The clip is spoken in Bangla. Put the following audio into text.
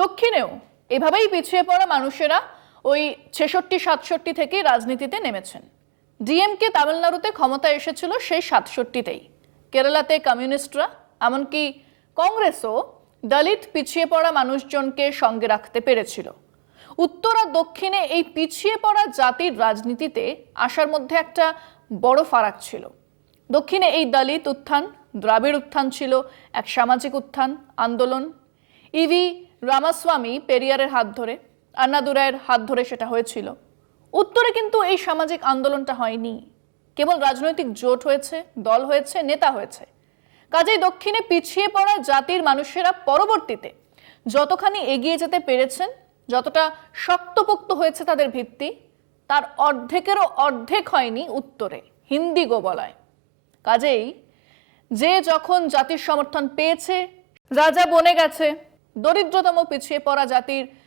দক্ষিণেও এভাবেই পিছিয়ে পড়া মানুষেরা ওই 66-67 থেকে রাজনীতিতে নেমেছেন। ডিএমকে তামিলনাড়ুতে ক্ষমতা এসেছিল সেই 67তেই। কেরালাতে কমিউনিস্টরা, এমনকি কংগ্রেসও দলিত পিছিয়ে পড়া মানুষজনকে সঙ্গে রাখতে পেরেছিল। উত্তর আর দক্ষিণে এই পিছিয়ে পড়া জাতির রাজনীতিতে আসার মধ্যে একটা বড় ফারাক ছিল। দক্ষিণে এই দলিত উত্থান, দ্রাবিড় উত্থান ছিল এক সামাজিক উত্থান, আন্দোলন। ইভি রামাস্বামী পেরিয়ারের হাত ধরে, আন্নাদুরাইয়ের হাত ধরে সেটা হয়েছিল। উত্তরে কিন্তু এই সামাজিক আন্দোলনটা হয়নি, কেবল রাজনৈতিক জোট হয়েছে, দল হয়েছে, নেতা হয়েছে। কাজেই দক্ষিণে পিছিয়ে পড়া জাতির মানুষেরা পরবর্তীতে যতখানি এগিয়ে যেতে পেরেছেন, যতটা শক্তপোক্ত হয়েছে তাদের ভিত্তি, তার অর্ধেকেরও অর্ধেক হয়নি উত্তরে, হিন্দি গোবলায়। কাজেই যে যখন জাতির সমর্থন পেয়েছে, রাজা বনে গেছে, দরিদ্রতম পিছিয়ে পড়া জাতির